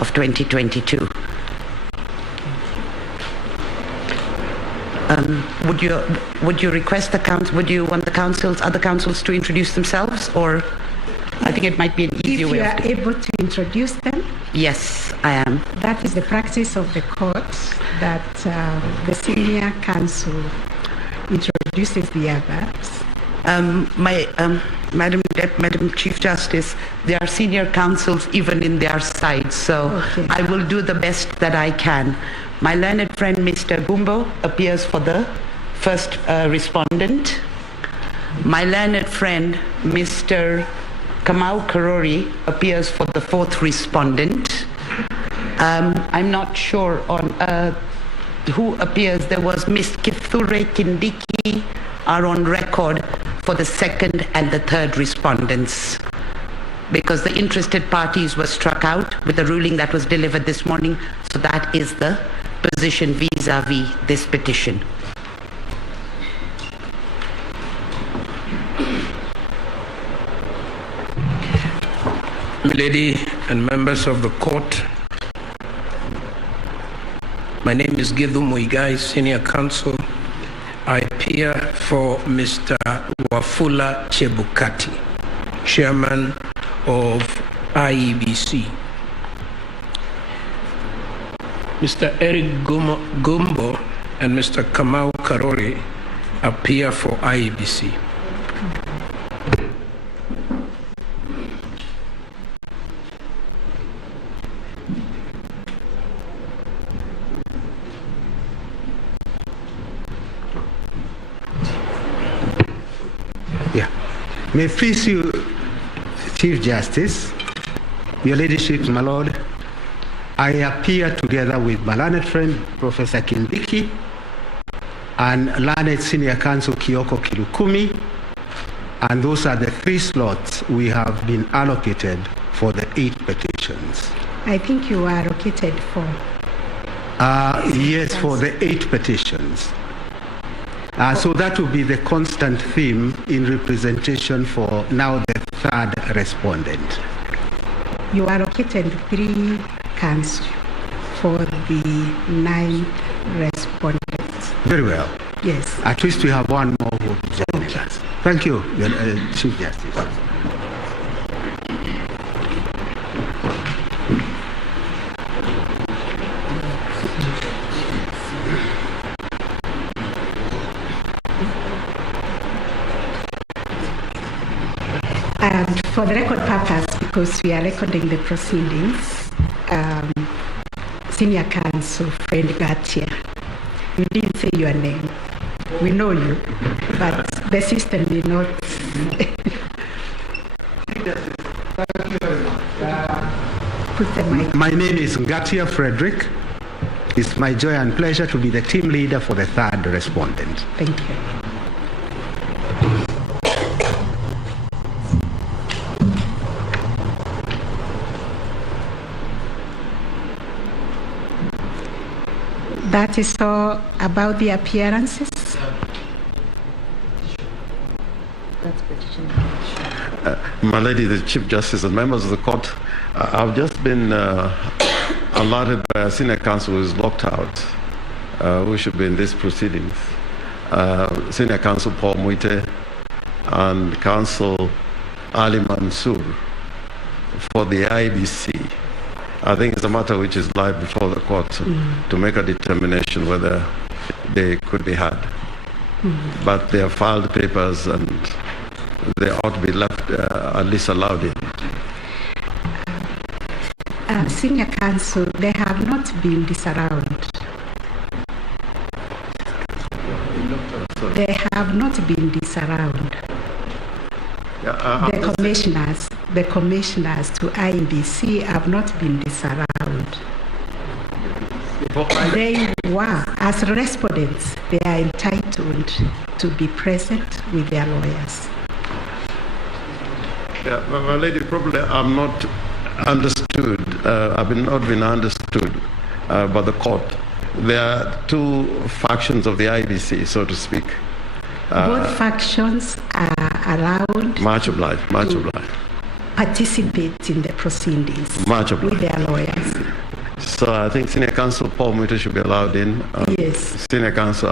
of 2022. Would you request the council? Would you want the other councils to introduce themselves, or I think it might be an easier way. If you are able to introduce them. Yes, I am. That is the practice of the court, that the senior counsel introduces the others. Madam Chief Justice, there are senior counsels even in their side, so okay. I will do the best that I can. My learned friend, Mr. Gumbo, appears for the first respondent. My learned friend, Mr. Kamau Karori, appears for the fourth respondent. I'm not sure on who appears. There was Ms. Kithure Kindiki are on record for the second and the third respondents, because the interested parties were struck out with the ruling that was delivered this morning. So that is the position vis-a-vis this petition. Lady and members of the court, my name is Githu Muigai, Senior Counsel. I appear for Mr. Wafula Chebukati, Chairman of IEBC. Mr. Eric Gumbo and Mr. Kamau Karori appear for IEBC. May it please you, Chief Justice, your Ladyship, my Lord, I appear together with my learned friend, Professor Kindiki, and learned Senior Counsel Kioko Kirukumi, and those are the 3 slots we have been allocated for the 8 petitions. I think you are allocated for. Yes, for the 8 petitions. So that will be the constant theme in representation for now the 3rd respondent. You are allocated 3 counsel for the 9th respondents. Very well. Yes. At least we have one more who is joining us. Thank you, Chief Justice. And for the record purpose, because we are recording the proceedings, Senior Counsel Friend Gatia, you didn't say your name. We know you, but the system did not. Thank you very much. My name is Ngatia Frederick. It's my joy and pleasure to be the team leader for the 3rd respondent. Thank you. That is all about the appearances. My Lady, the Chief Justice and members of the court, I've just been alerted by a senior counsel who is locked out, who should be in these proceedings. Senior Counsel Paul Muite and Counsel Ali Mansour for the IBC. I think it's a matter which is live before the court to make a determination whether they could be had. But they have filed papers and they ought to be left at least allowed in. Senior Counsel, they have not been disallowed. They have not been disallowed. The commissioners to IEBC have not been disallowed. They were, as respondents, they are entitled to be present with their lawyers. Yeah, my lady, probably I'm not understood. I've not been understood by the court. There are 2 factions of the IBC, so to speak. Both factions are allowed. Much obliged, much obliged. participate in the proceedings Much with obliged. their lawyers. So I think Senior Counsel Paul Muto should be allowed in. Yes. Senior Counsel